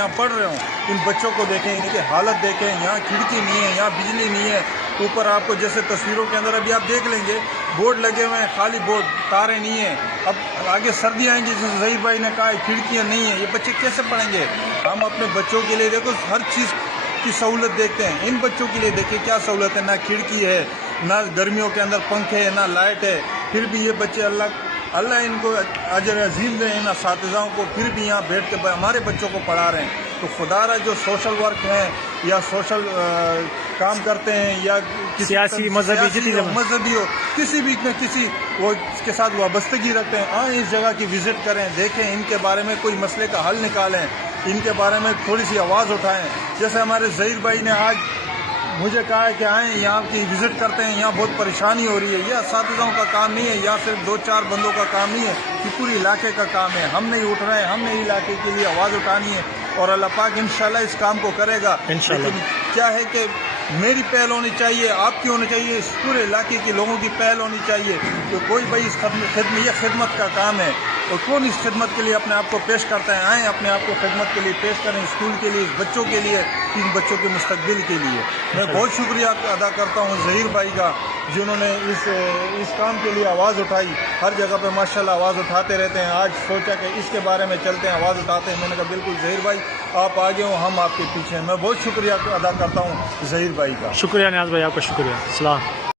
यहाँ पढ़ रहे हों, इन बच्चों को देखें, इनकी हालत देखें। यहाँ खिड़की नहीं है, यहाँ बिजली नहीं है। ऊपर आपको जैसे तस्वीरों के अंदर अभी आप देख लेंगे बोर्ड लगे हुए हैं, खाली बोर्ड, तारें नहीं हैं। अब आगे सर्दी आएंगी, जैसे ज़हीर भाई ने कहा, खिड़कियाँ नहीं हैं, ये बच्चे कैसे पढ़ेंगे? हम अपने बच्चों के लिए देखो हर चीज़ की सहूलत देखते हैं, इन बच्चों के लिए देखिए क्या सहूलत है। ना खिड़की है, ना गर्मियों के अंदर पंखे है, ना लाइट है, फिर भी ये बच्चे अल्लाह इनको अजर अजीम दे इन असातिज़ाओं को, फिर भी यहाँ बैठ के हमारे बच्चों को पढ़ा रहे हैं। तो खुदारा जो सोशल वर्क है या सोशल काम करते हैं या सियासी मजहबी हो, किसी भी न किसी वो के साथ वाबस्तगी रखते हैं, आए इस जगह की विज़िट करें, देखें, इनके बारे में कोई मसले का हल निकालें, इनके बारे में थोड़ी सी आवाज़ उठाएं। जैसे हमारे ज़हीर भाई ने आज मुझे कहा है कि आएँ यहाँ की विज़िट करते हैं, यहाँ बहुत परेशानी हो रही है। यह असातिज़ाओं का काम नहीं है, यहाँ सिर्फ 2-4 बंदों का काम नहीं है, ये पूरी इलाके का काम है। हम नहीं उठ रहे हैं, हमने इलाके के लिए आवाज़ उठानी है और अल्लाह पाक इंशाल्लाह इस काम को करेगा। लेकिन क्या है कि मेरी पहल होनी चाहिए, आपकी होनी चाहिए, इस पूरे इलाके के लोगों की पहल होनी चाहिए कि कोई भाई इस खिदमत का काम है और कौन इस खिदमत के लिए अपने आप को पेश करता है। आएँ अपने आप को खिदमत के लिए पेश करें, स्कूल के लिए, बच्चों के लिए, इन बच्चों के मुस्तकबिल के लिए। मैं बहुत शुक्रिया अदा करता हूँ ज़हीर भाई का, जिन्होंने इस काम के लिए आवाज़ उठाई। हर जगह पे माशाल्लाह आवाज़ उठाते रहते हैं। आज सोचा कि इसके बारे में चलते हैं, आवाज़ उठाते हैं। मैंने कहा बिल्कुल ज़हीर भाई आप आगे हो, हम आपके पीछे हैं। मैं बहुत शुक्रिया अदा करता हूँ ज़हीर भाई का। शुक्रिया नियाज़ भाई, आपका शुक्रिया। सलाम।